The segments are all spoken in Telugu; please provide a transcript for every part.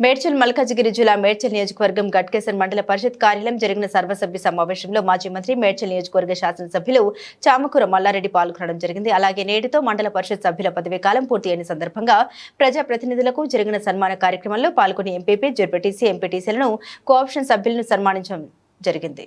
మేడ్చల్ మల్కాజిగిరి జిల్లా మేడ్చల్ నియోజకవర్గం గట్కేసర్ మండల పరిషత్ కార్యాలయం జరిగిన సర్వసభ్య సమావేశంలో మాజీ మంత్రి మేడ్చల్ నియోజకవర్గ శాసనసభ్యులు చామకూర మల్లారెడ్డి పాల్గొనడం జరిగింది. అలాగే నేటితో మండల పరిషత్ సభ్యుల పదవీ కాలం పూర్తి అయిన సందర్భంగా ప్రజాప్రతినిధులకు జరిగిన సన్మాన కార్యక్రమంలో పాల్గొని ఎంపీపీ జెడ్పీటీసీ ఎంపీటీసీలను కోఆప్షన్ సభ్యులను సన్మానించడం జరిగింది.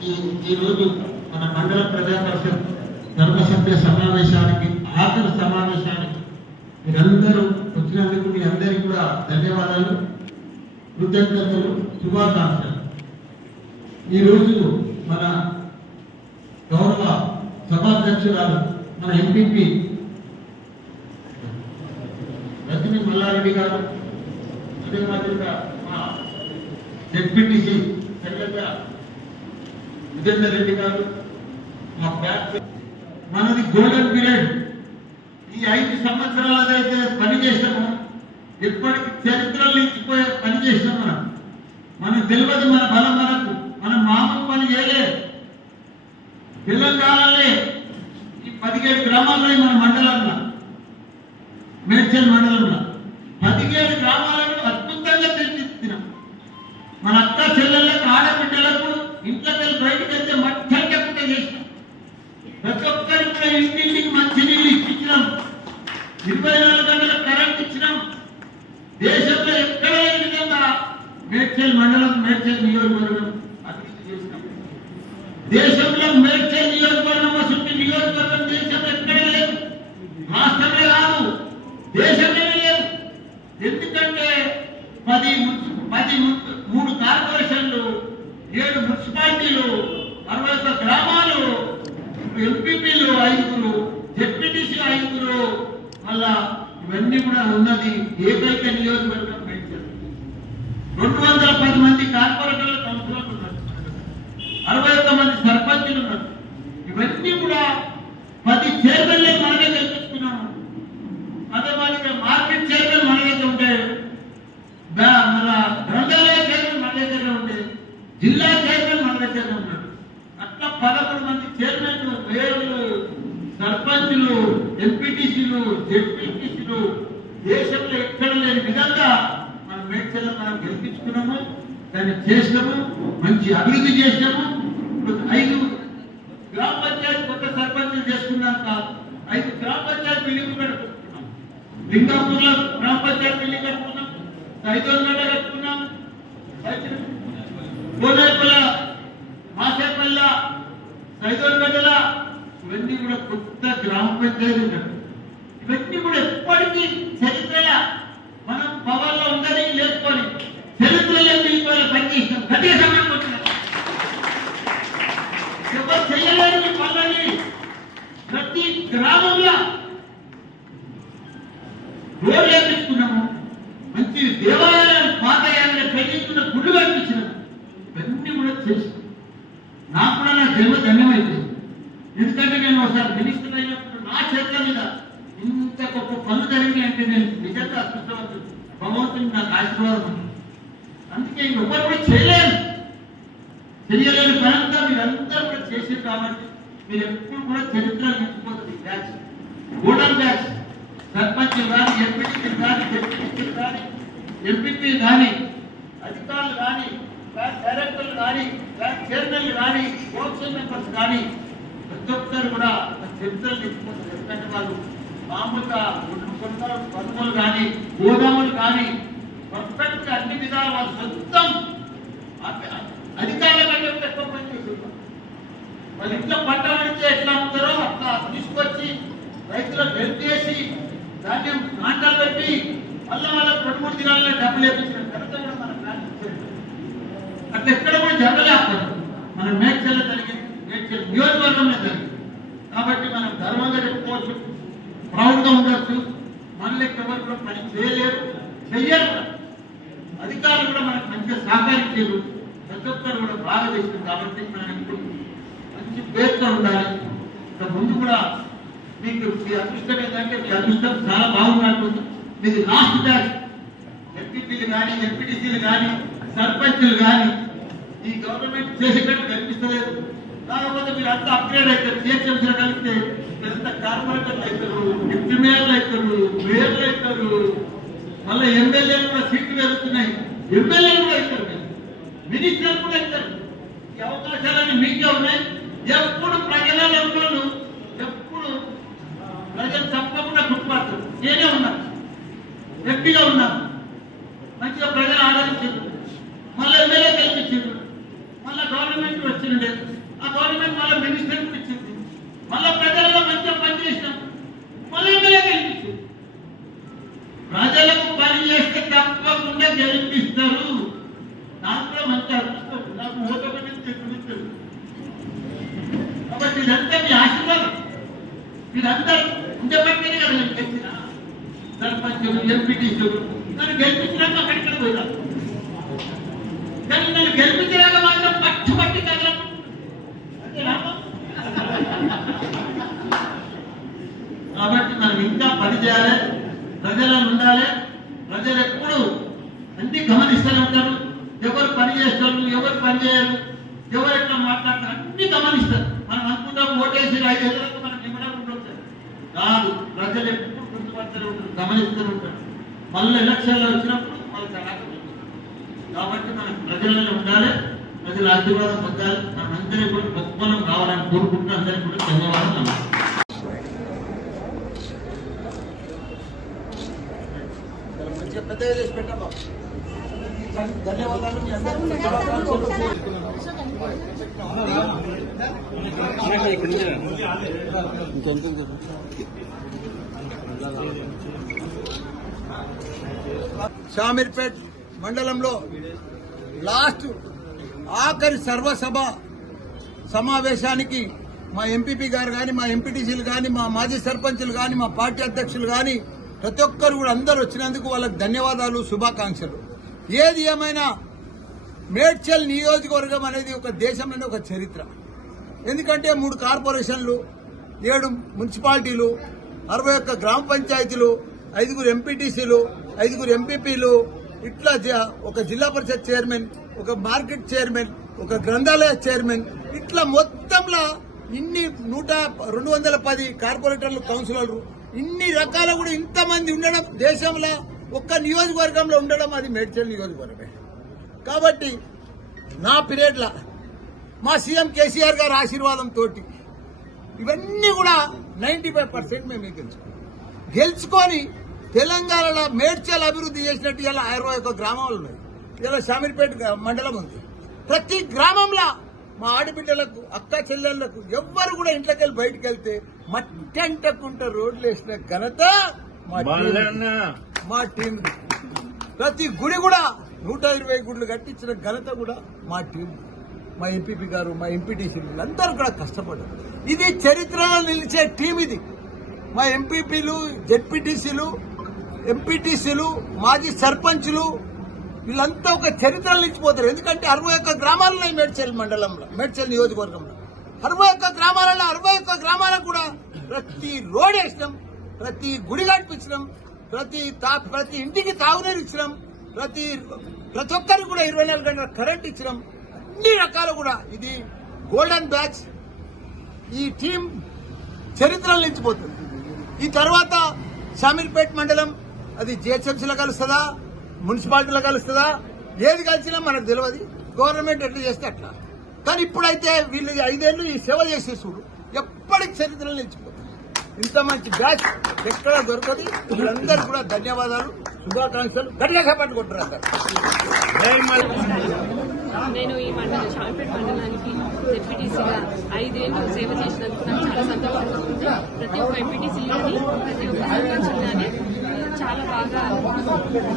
ఈ ఈరోజు మన మండల ప్రజా పరిషత్ ధర్మసభ్య సమావేశానికి ఆఖరి సమావేశానికి మీరందరూ వచ్చినందుకు మీ అందరికీ కూడా ధన్యవాదాలు కృతజ్ఞతలు శుభాకాంక్షలు. ఈరోజు మన గౌరవ సభాధ్యక్షురాలు మన ఎంపీపీ రజని మల్లారెడ్డి గారు అదే మాదిరిగా మా జెడ్పీటీసీ సెక్రటరీ విజేందర్ రెడ్డి గారు మా ప్యాక్ గోల్డెన్ పీరియడ్ ఈ ఐదు సంవత్సరాలదైతే పని చేసామో ఎప్పటికి చరిత్ర ఇచ్చిపోయే పని చేసినాం మనం. మనకు తెలియదు మన బలం మనకు. మనం మామూలు పని చేయలే. తెలంగాణలే ఈ పదిహేడు గ్రామాల్లో మన మండలంలో మేడ్చల్ మండలంలో పదిహేడు గ్రామాలను అద్భుతంగా తీర్చిదిద్దినాం మన అక్క చెల్లెళ్ళకు ఆడబిడ్డలకు ఇంట్లోకి వెళ్ళి బయటకు వెళ్తే మధ్యం చెప్పుకుంటే చేసినాం ప్రతి ఒక్కరికి కూడా ఇంటింటికి మంచి నీళ్ళు ఇప్పించినాం ఇరవై నాలుగు గంటల కరెంట్ ఇచ్చినాం దేశంలో ఎక్కడ లేని విధంగా మేడ్చల్ మండలం మేడ్చల్ నియోజకవర్గం. దేశంలో మేడ్చల్ నియోజకవర్గం అసలు నియోజకవర్గం దేశం ఎక్కడ లేదు. రాష్ట్రమే కాదు దేశమే లేదు. ఎందుకంటే పది మున్సి- పది మూడు కార్పొరేషన్లు ఏడు మున్సిపాలిటీలు అరవై ఒక్క గ్రామాలు ఎంపీపీలు ఐదుగురు జెడ్పీటీసీ ఐదుగురు మళ్ళా ఇవన్నీ కూడా ఉన్నది ఏకైక నియోజకవర్గం. రెండు వందల పది మంది కార్పొరేటర్లు కౌన్సిలర్లు ఉన్నారు అరవై ఒక్క మంది సర్పంచులు ఉన్నారు ఇవన్నీ కూడా పది చైర్మన్లే మనమే కల్పిస్తున్నాము అదే మాదిరిగా మార్కెట్ చైర్మన్ మన దగ్గర ఉంటే మన గ్రంథాలయ చైర్మన్ మన దగ్గర ఉంటే జిల్లా చైర్మన్ మన దగ్గర ఉన్నాడు అట్లా పదకొండు మంది చైర్మన్లు మేయర్లు సర్పంచులు ఎంపీటీసీలు జెడ్పీటీసీలు దేశంలో ఎక్కడ లేని విధంగా మేడ్చల్లో మనం గెలిపించుకున్నాము? దాన్ని చేసినాము? మంచి అభివృద్ధి చేసినాము? ఇప్పుడు ఐదు గ్రామ పంచాయతీ కొత్త సర్పంచులు చేసుకున్నాక ఐదు గ్రామ పంచాయతీ బిల్డింగ్ కట్టుకుంటున్నాం లింగాపూర్లో గ్రామ పంచాయతీ బిల్డింగ్ కట్టుకున్నాం. సైదోల్గడ్డ కట్టుకున్నాం. గోదాపల్ల మాసేపల్ల సైదోల్గడ్డల ఇవన్నీ కూడా కొత్త గ్రామ పంచాయతీ ఇవన్నీ కూడా ఎప్పటికీ చరిత్రల మనం పవర్లో ఉందని లేకపోని చరిత్రలో మీకు పనిచేస్తాం. ప్రతి సమయం వచ్చినాం ఎవరు చేయలేరు పనులని ప్రతి గ్రామంలో రోడ్లు వేపించుకున్నాము. మంచి దేవాలయాలు పాతయాన్ని పెళ్ళికున్న గుడ్లు కనిపించినాము ఇవన్నీ కూడా చేసినాం నాకు కూడా నా జన్మ ధన్యమైపోయింది. ఎందుకంటే నేను ఒకసారి మినిస్టర్ అయినప్పుడు నా చేతుల మీద ఇంత గొప్ప పనులు జరిగినాయి అంటే నేను నిజంగా అదృష్టవంతుడు భగవంతుని నాకు ఆశీర్వాదం అందుకే ఎవరు కూడా చేయలేరు. తెలియలేని పనంతా మీరందరూ కూడా చేసారు కాబట్టి మీరు ఎప్పుడు కూడా చరిత్ర నిలిచిపోతుంది బ్యాచ్ గోల్డెన్ బ్యాచ్ సర్పంచ్ కానీ ఎంపీటీలు కానీ జెడ్పీటీలు కానీ ఎంపీపీ కానీ అధికారులు కానీ బ్యాంక్ డైరెక్టర్లు కానీ బ్యాంక్ చైర్మన్లు కానీ కౌన్సిల్ మెంబర్స్ కానీ ప్రతి ఒక్కరు కూడా చరిత్ర నిలిచిపోతుంది ఎందుకంటే వాళ్ళు మామూలుగా కొనుగోలు కొనుగోలు కానీ గోదాములు కానీ పర్ఫెక్ట్ అన్ని విధాలు వాళ్ళు సొంతం. అ- అధికారుల కంటే ఎక్కువ పని చేసేవాళ్ళు వాళ్ళ ఇంట్లో పంట పడితే ఎట్లా అమ్ముతారో అట్లా తీసుకొచ్చి రైతులకు హెల్ప్ చేసి ధాన్యం కాంటాలు పెట్టి మళ్ళీ వాళ్ళకి రెండు మూడు దినాల్లో డబ్బులు వేపించిన ఘనత కూడా మన అట్లా ఎక్కడ కూడా జరగలేదు మన మేడ్చల్లో జరిగింది మేడ్చల్ నియోజకవర్గంలో జరిగింది కాబట్టి మనం గర్వంగా చెప్పుకోవచ్చు ప్రౌడ్గా ఉండొచ్చు మనలో ఎవరు కూడా పని చేయలేరు చెయ్యరు. అధికారులు కూడా మనకు మంచిగా సహకరించారు ప్రతి ఒక్కరు కూడా బాగా చేసింది కాబట్టి మనం ఇప్పుడు మంచి పేరుతో ఉండాలి. ఇక ముందు కూడా మీకు మీ అదృష్టం ఏంటంటే మీ అదృష్టం చాలా బాగున్నట్టుంది. మీది లాస్ట్ బ్యాచ్ ఎంపీపీలు కానీ ఎంపీటీసీలు కానీ సర్పంచ్లు కానీ ఈ గవర్నమెంట్ చేసేటట్టు కనిపిస్తలేదు. కాకపోతే మీరు అంతా అప్గ్రేడ్ అవుతారు జిహెచ్ఎంసీలో కలిస్తే ఎంత కార్పొరేటర్లు అవుతారు డిప్యూటీ మేయర్లు అవుతారు మళ్ళీ ఎమ్మెల్యేలు కూడా సీట్లు పెరుగుతున్నాయి ఎమ్మెల్యేలు కూడా ఇస్తారు మినిస్టర్ కూడా ఇస్తారు ఈ అవకాశాలన్నీ మీకే ఉన్నాయి. ఎప్పుడు ప్రజల ఉన్నోళ్ళు ఎప్పుడు ప్రజలు తప్పకుండా గుర్తుపడతారు. నేనే ఉన్నాను గట్టిగా ఉన్నాను మంచిగా ప్రజలు ఆదరించారు మళ్ళీ ఎమ్మెల్యే కల్పించారు మళ్ళీ గవర్నమెంట్ వచ్చిండే ఆ గవర్నమెంట్ మళ్ళీ మినిస్టర్ ఇచ్చింది మళ్ళీ ప్రజలలో మంచిగా పనిచేసినాం మళ్ళీ ఎమ్మెల్యే కల్పించారు ప్రజలకు పని చేస్తే తప్పకుండా గెలిపిస్తారు నాకు కూడా మంచి అదృష్టం నాకు ఓటమి నుంచి గురించారు కాబట్టి ఇదంతా మీ ఆశీర్వాదం. మీరందరూ ఉండబట్టే కదా నేను గెలిచిన. సర్పంచులు ఎంపీటీసీలు నన్ను గెలిపించినాక అక్కడిక్కడ పోయినా. కానీ నన్ను గెలిపించినాక మాత్రం పట్టు పట్టి కదా కాబట్టి మనం ఇంకా పని చేయాలి. ప్రజలను ఉండాలి. ప్రజలు ఎప్పుడు అన్ని గమనిస్తూనే ఉంటారు. ఎవరు పని చేస్తారు ఎవరు పని చేయరు. ఎవరు ఎట్లా మాట్లాడతారు అన్ని గమనిస్తారు. మనం అనుకుంటాం ఓటేసి ఐదు ఎదురకు మనం ఇవ్వడం ఉండొచ్చు. కాదు ప్రజలు ఎప్పుడు గుర్తుపడుతూనే ఉంటారు గమనిస్తూనే ఉంటారు. మళ్ళీ ఎలక్షన్లు వచ్చినప్పుడు అలాగే ఉంటుంది. కాబట్టి మనం ప్రజలలో ఉండాలి ప్రజల ఆశీర్వాదం పొందాలి. మనం అందరి కూడా గొప్పలం కావాలని కోరుకుంటూ అందరికీ కూడా ధన్యవాదాలు నమస్కారం పెద్దగా చేసి ధన్యవాదాలు షామీర్పేట్ మండలంలో లాస్ట్ ఆఖరి సర్వసభ సమావేశానికి మా ఎంపీపీ గారు కానీ మా ఎంపీటీసీలు కానీ మా మాజీ సర్పంచులు కానీ మా పార్టీ అధ్యక్షులు కానీ ప్రతి ఒక్కరు కూడా అందరూ వచ్చినందుకు వాళ్ళకి ధన్యవాదాలు శుభాకాంక్షలు. ఏది ఏమైనా మేడ్చల్ నియోజకవర్గం అనేది ఒక దేశంలోనే ఒక చరిత్ర. ఎందుకంటే మూడు కార్పొరేషన్లు ఏడు మున్సిపాలిటీలు అరవై ఒక్క గ్రామ పంచాయతీలు ఐదుగురు ఎంపీటీసీలు ఐదుగురు ఎంపీపీలు ఇట్లా జ- ఒక జిల్లా పరిషత్ చైర్మన్ ఒక మార్కెట్ చైర్మన్ ఒక గ్రంథాలయ చైర్మన్ ఇట్లా మొత్తంలో ఇన్ని నూట రెండు వందల పది కార్పొరేటర్లు కౌన్సిలర్లు ఇన్ని రకాల కూడా ఇంతమంది ఉండడం దేశంలో ఒక్క నియోజకవర్గంలో ఉండడం అది మేడ్చల్ నియోజకవర్గమే. కాబట్టి నా పీరియడ్లో మా సీఎం కేసీఆర్ గారి ఆశీర్వాదం తోటి ఇవన్నీ కూడా నైన్టీ ఫైవ్ పర్సెంట్ మేము గెలుచుకున్నాం. గెలుచుకొని తెలంగాణలో మేడ్చల్ అభివృద్ధి చేసినట్టు ఇలా ఇరవై ఒక్క గ్రామాలు ఉన్నాయి. ఇలా షామీర్పేట మండలం ఉంది. ప్రతి గ్రామంలో మా ఆడబిడ్డలకు అక్క చెల్లెళ్ళకు ఎవ్వరు కూడా ఇంట్లోకి వెళ్ళి బయటకు వెళ్తే మట్టి అంటకుంట రోడ్లు వేసిన ఘనత. మా టీం. ప్రతి గుడి కూడా నూట ఇరవై గుడ్లు కట్టించిన ఘనత కూడా మా టీం మా ఎంపీపీ గారు మా ఎంపీటీసీలు అందరూ కూడా కష్టపడ్డారు. ఇది చరిత్రలో నిలిచే టీం ఇది. మా ఎంపీపీలు జెడ్పీటీసీలు ఎంపీటీసీలు మాజీ సర్పంచ్లు వీళ్ళంతా ఒక చరిత్ర నిలిచిపోతారు. ఎందుకంటే అరవై ఒక్క గ్రామాలున్నాయి మేడ్చల్ మండలంలో మేడ్చల్ నియోజకవర్గంలో. అరవై ఒక్క గ్రామాలలో అరవై ఒక్క గ్రామాలకు కూడా ప్రతి రోడ్ వేసినాం ప్రతి గుడి కట్టించినాం ప్రతి తా- ప్రతి ఇంటికి తాగునీరు ఇచ్చినాం. ప్రతి ప్రతి ఒక్కరికి కూడా ఇరవై నాలుగు గంటల కరెంట్ ఇచ్చినాం అన్ని రకాలు కూడా ఇది గోల్డెన్ బ్యాచ్. ఈ టీం చరిత్రలు నిలిచిపోతుంది ఈ తర్వాత షామీర్పేట్ మండలం అది జిహెచ్ఎంసీలో కలుస్తుందా మున్సిపాలిటీలో కలుస్తుందా ఏది కలిసినా మనకు తెలియదు గవర్నమెంట్ ఎట్లా చేస్తే అట్లా. కానీ ఇప్పుడైతే వీళ్ళు ఐదేళ్ళు ఈ సేవ చేసే చూడు ఎప్పటికి చరిత్రలు నిలిచిపోతుంది ఇంత మంచి బ్యాచ్ ఎక్కడ దొరకదు. వీళ్ళందరూ కూడా ధన్యవాదాలు శుభాకాంక్షలు. గట్టిగా పట్టుకుంటారు అందరు. నేను ఈ మండల షాంపేట్ మండలానికి జెడ్పీటీసీగా ఐదేళ్ళు సేవ చేసినందుకు నాకు చాలా సంతోషంగా ఉంది. ప్రతి ఒక్క ఎంపీటీసీ కానీ ప్రతి ఒక్క సర్పంచ్ కానీ చాలా బాగా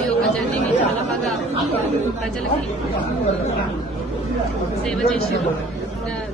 ఈ యొక్క జర్నీని చాలా బాగా ప్రజలకి సేవ చేశారు.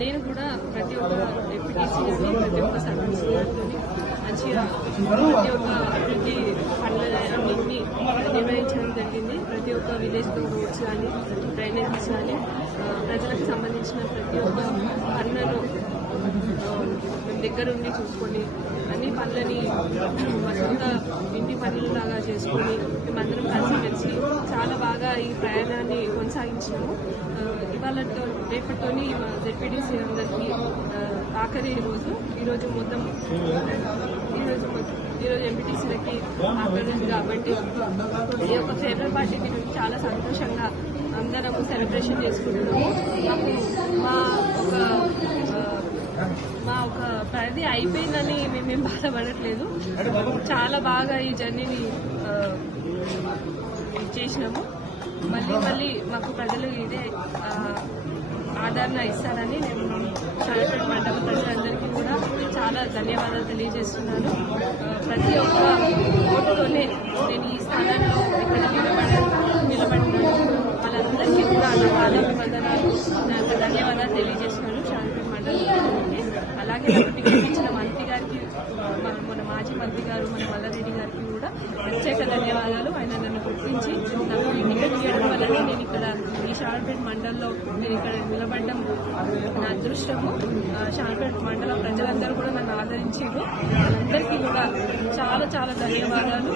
నేను కూడా ప్రతి ఒక్క ఎంపీటీసీ ప్రతి ఒక్క సర్పంచ్ మంచిగా ప్రతి ఒక్క అభివృద్ధి పనులన్నింటినీ నిర్వహించడం జరిగింది. ప్రతి ఒక్క విలేజ్లో రోడ్స్ కానీ డ్రైనేజెస్ కానీ ప్రజలకు సంబంధించిన ప్రతి ఒక్క పనులను దగ్గరుండి చూసుకొని అన్ని పనులని వసంత సొంత ఇంటి పనులలాగా చేసుకొని మేమందరం కలిసిమెలిసి చాలా బాగా ఈ ప్రయాణాన్ని కొనసాగించినాము. ఇవాళతో రేపటితో మా జెడ్పీటీసీ అందరికీ ఆఖరి రోజు. ఈరోజు మొత్తం ఈరోజు ఈరోజు ఎంపీటీసీలకి ఆఖరి కాబట్టి ఈ యొక్క ఫేవరెట్ పార్టీకి మేము చాలా సంతోషంగా అందరం సెలబ్రేషన్ చేసుకుంటున్నాము. మాకు మా ఒక మా ఒక పరిధి అయిపోయిందని మేమేం బాధపడట్లేదు. చాలా బాగా ఈ జర్నీని చేసినాము. మళ్ళీ మళ్ళీ మాకు ప్రజలు ఇదే ఆదరణ ఇస్తారని నేను చాలా మండల ప్రజలందరికీ కూడా చాలా ధన్యవాదాలు తెలియజేస్తున్నాను. ప్రతి ఒక్క ఓటుతోనే నేను ఈ స్థానంలో ఇక్కడ నిలబడ నిలబడినాను. వాళ్ళందరికీ కూడా నా పాదాభివందనాలు నాకు ధన్యవాదాలు తెలియజేస్తున్నాను. షార్ట్పేట మండలి అలాగే నాకు టికెట్ ఇచ్చిన మంత్రి గారికి మన మాజీ మంత్రి గారు మన మల్లారెడ్డి గారికి కూడా ప్రత్యేక ధన్యవాదాలు. ఆయన నన్ను గుర్తించి నాకు ఈ టికెట్ ఇవ్వడం వల్లనే నేను ఇక్కడ ఈ షార్పేట్ మండలంలో నేను ఇక్కడ నిలబడి అదృష్టము ఆ, మండల ప్రజలందరూ కూడా నన్ను ఆదరించారు. వాళ్ళందరికీ కూడా చాలా చాలా ధన్యవాదాలు.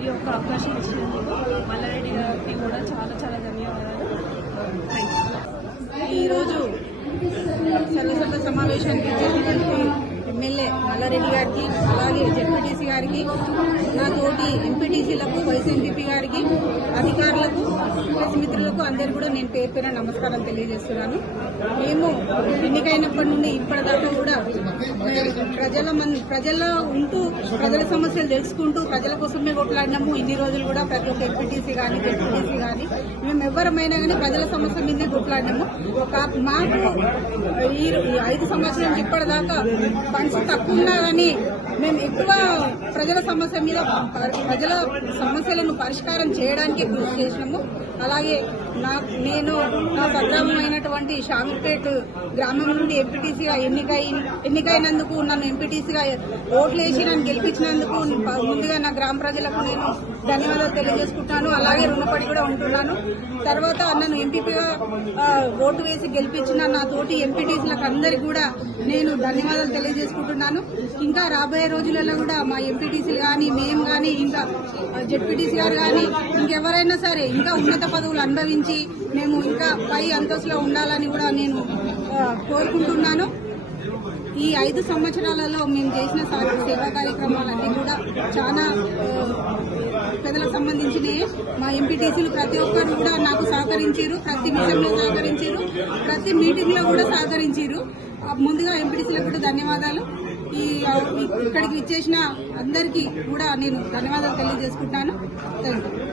ఈ యొక్క అవకాశం ఇచ్చినందుకు మల్లారెడ్డి గారికి కూడా చాలా చాలా ధన్యవాదాలు. ఈరోజు సర్వసభ సమావేశానికి చేసినటువంటి ఎమ్మెల్యే మల్లారెడ్డి గారికి అలాగే గారికి నా తోటి ఎంపీటీసీలకు వైస్ ఎంపీపీ గారికి అధికారులకు ప్రెస్ మిత్రులకు అందరు కూడా నేను పేరు పేరు నమస్కారం తెలియజేస్తున్నాను. మేము ఎన్నికైనప్పటి నుండి ఇప్పటిదాకా కూడా ప్రజల మన్ ప్రజల ఉంటూ ప్రజల సమస్యలు తెలుసుకుంటూ ప్రజల కోసమే కొట్లాడినాము. ఇన్ని రోజులు కూడా ప్రతి ఒక్క ఎంపీటీసీ కానీ జెడ్పీటీసీ కానీ మేము ఎవరమైనా కానీ ప్రజల సమస్య మీదే కొట్లాడినాము. మాకు ఈ ఐదు సంవత్సరాలు నుంచి ఇప్పటిదాకా ఫండ్స్ తక్కువ ఉన్నా కానీ మేము ఎక్కువ ప్రజల సమస్య మీద ప్రజల సమస్యలను పరిష్కారం చేయడానికి కృషి చేసినాము. అలాగే నా నేను నా స్వగ్రామమైనటువంటి షామీర్పేట్ గ్రామం నుండి ఎంపీటీసీగా ఎన్నికై ఎన్నికైనందుకు నన్ను ఎంపీటీసీగా ఓట్లు వేసి నన్ను గెలిపించినందుకు ముందుగా నా గ్రామ ప్రజలకు నేను ధన్యవాదాలు తెలియజేసుకుంటాను అలాగే రుణపడి కూడా ఉంటున్నాను. తర్వాత నన్ను ఎంపీపీగా ఓటు వేసి గెలిపించిన నా తోటి ఎంపీటీసీలకు అందరికీ కూడా నేను ధన్యవాదాలు తెలియజేసుకుంటున్నాను. ఇంకా రాబోయే రోజులలో కూడా మా ఎంపీటీసీలు కానీ మేము కానీ ఇంకా జెడ్పీటీసీ గారు కానీ ఇంకెవరైనా సరే ఇంకా ఉన్నత పదవులు అనుభవించి మేము ఇంకా పై అంతస్తులో ఉండాలని కూడా నేను కోరుకుంటున్నాను. ఈ ఐదు సంవత్సరాలలో మేము చేసిన సేవా కార్యక్రమాలన్నీ కూడా చాలా ఆ, పెద్దలకు సంబంధించినవి మా ఎంపీటీసీలు ప్రతి ఒక్కరు కూడా నాకు సహకరించారు ప్రతి విషయంలో సహకరించారు ప్రతి మీటింగ్లో కూడా సహకరించారు. ముందుగా ఎంపీటీసీలకు కూడా ధన్యవాదాలు. ఈ ఇక్కడికి ఇచ్చేసిన అందరికీ కూడా నేను ధన్యవాదాలు తెలియజేసుకుంటాను థ్యాంక్ యూ